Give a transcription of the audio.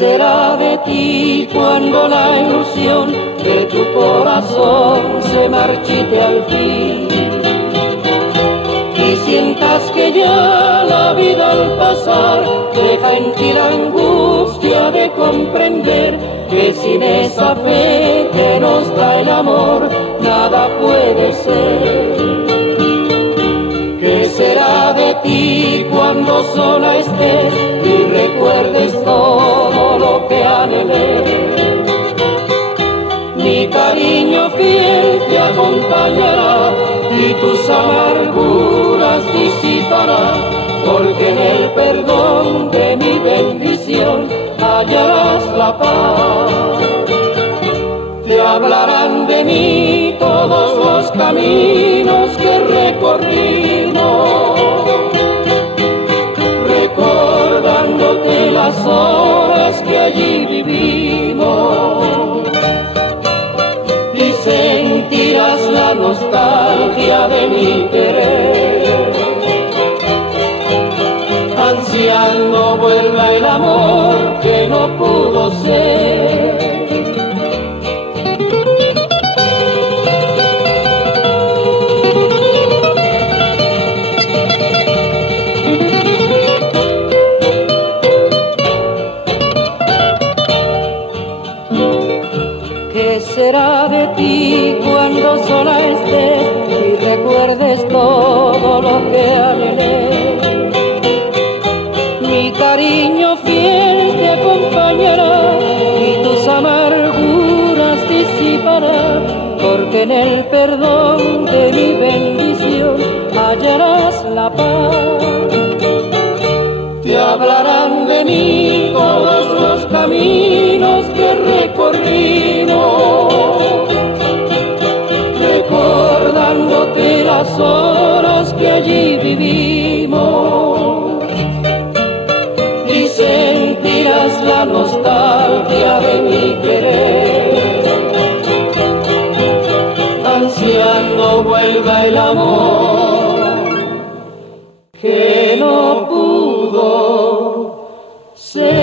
será de ti cuando la ilusión de tu corazón se marchite al fin? Y sientas que ya la vida al pasar deja en ti la angustia de comprender que sin esa fe que nos da el amor nada puede ser. ¿Qué será de ti cuando sola estés y recuerdes todo lo que anhelé? Mi cariño fiel te acompañará y tus amarguras disipará, porque en el perdón de mi bendición hallarás la paz. Te hablarán de mí todos los caminos que recorrimos, recordándote las horas que allí vivimos, y sentirás la nostalgia de mi querer, ansiando vuelva el amor que no pudo ser. ¿Qué será de ti cuando sola estés y recuerdes todo lo que anhelé? Mi cariño fiel te acompañará y tus amarguras disipará, porque en el perdón de mi bendición hallarás la paz. Te hablarán de mí todos los caminos que recorrimos, recordándote las horas que allí vivimos, y sentirás la nostalgia de mi querer, ansiando vuelva el amor que no pudo ser.